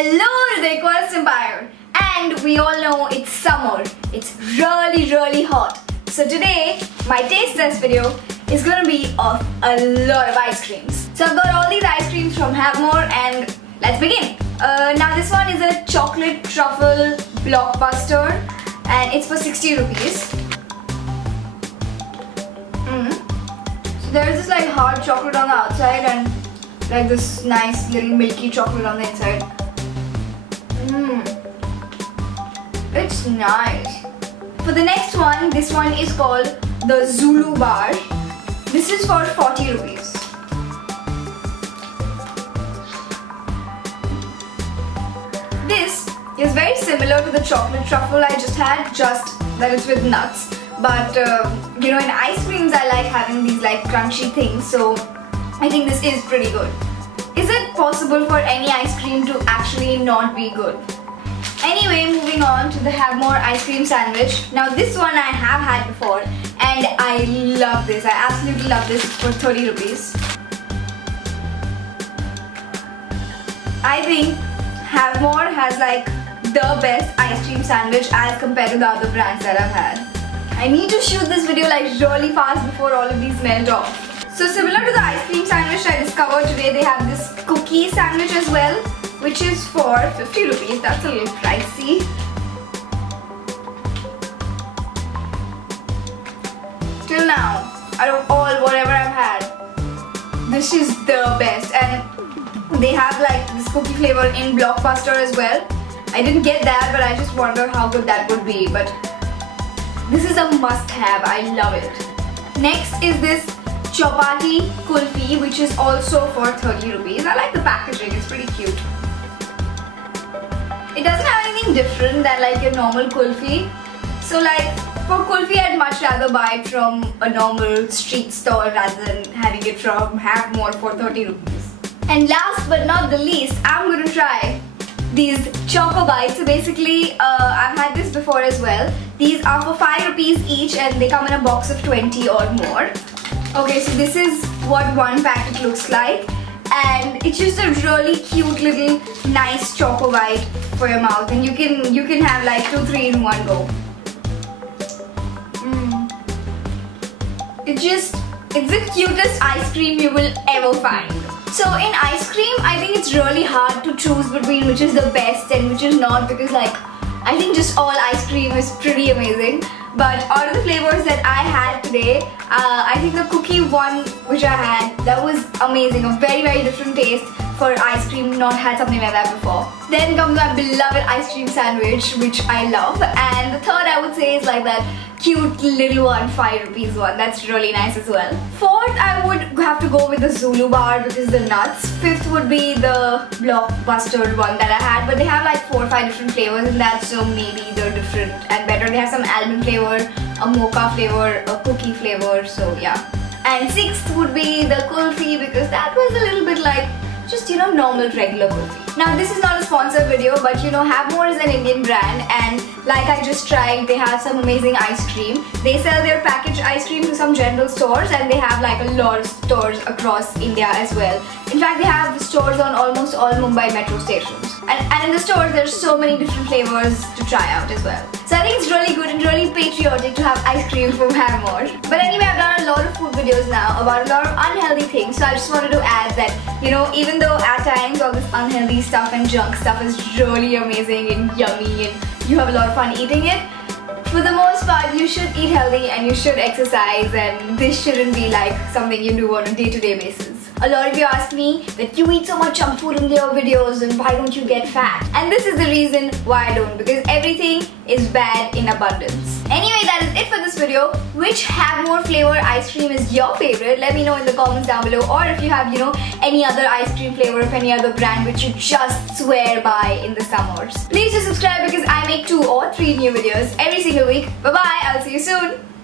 Hello to the Aquarius Empire, and we all know it's summer. It's really hot. So today my taste test video is gonna be of a lot of ice creams. So I've got all these ice creams from Havmor and let's begin. Now this one is a chocolate truffle blockbuster and it's for 60 rupees. So there's this like hard chocolate on the outside and like this nice little milky chocolate on the inside. It's nice. For the next one, this one is called the Zulu bar. This is for 40 rupees. This is very similar to the chocolate truffle I just had, just that it's with nuts. But you know, in ice creams I like having these like crunchy things, so I think this is pretty good. Is it possible for any ice cream to actually not be good? Anyway, moving on to the Havmor ice cream sandwich. Now this one I have had before and I love this. I absolutely love this for 30 rupees. I think Havmor has like the best ice cream sandwich as compared to the other brands that I've had. I need to shoot this video like really fast before all of these melt off. So similar to the ice cream sandwich I discovered today, they have this cookie sandwich as well, which is for 50 rupees. That's a little pricey. Till now, out of all whatever I've had, this is the best. And they have like this cookie flavor in Blockbuster as well. I didn't get that, but I just wonder how good that would be. But this is a must-have. I love it. Next is this Chapati Kulfi, which is also for 30 rupees. I like the packaging. It's pretty cute. It doesn't have anything different than like your normal kulfi. So like for kulfi I'd much rather buy it from a normal street store rather than having it from Havmor for 30 rupees. And last but not the least, I'm going to try these Choco Bites. So basically I've had this before as well. These are for 5 rupees each and they come in a box of 20 or more. Okay, so this is what one packet looks like. And it's just a really cute little nice choco bite for your mouth, and you can have like 2-3 in one go. It's the cutest ice cream you will ever find. So in ice cream, I think it's really hard to choose between which is the best and which is not, because like I think just all ice cream is pretty amazing. But out of the flavors that I had today, I think the cookie one which I had, that was amazing. A very different taste for ice cream. Not had something like that before. Then comes my beloved ice cream sandwich, which I love. And the third I would say is like that cute little one, 5 rupees one. That's really nice as well. Fourth, I would have to go with the Zulu bar, which is the nuts. Fifth would be the Blockbuster one that I had, but they have like 4 or 5 different flavors in that, so maybe they're different and better. They have some almond flavor, a mocha flavor, a cookie flavor, so yeah. And sixth would be the kulfi, because that was a little bit like just, you know, normal regular kulfi. Now this is not a sponsored video, but you know, Havmor is an Indian brand, and like I just tried, they have some amazing ice cream. They sell their packaged ice cream to some general stores, and they have like a lot of stores across India as well. In fact, they have stores on almost all Mumbai metro stations. And in the stores, there's so many different flavors to try out as well. So I think it's really good and really patriotic to have ice cream from Havmor. But anyway, I've done a lot of food videos now about a lot of unhealthy things, so I just wanted to add that, you know, even though at times all this unhealthy stuff and junk stuff is really amazing and yummy and you have a lot of fun eating it, for the most part you should eat healthy and you should exercise, and this shouldn't be like something you do on a day-to-day basis. A lot of you ask me that you eat so much junk food in your videos and why don't you get fat? And this is the reason why I don't, because everything is bad in abundance. Anyway, that is it for this video. Which Havmor flavor ice cream is your favorite? Let me know in the comments down below. Or if you have, you know, any other ice cream flavor of any other brand which you just swear by in the summers. Please do subscribe, because I make 2 or 3 new videos every single week. Bye bye, I'll see you soon.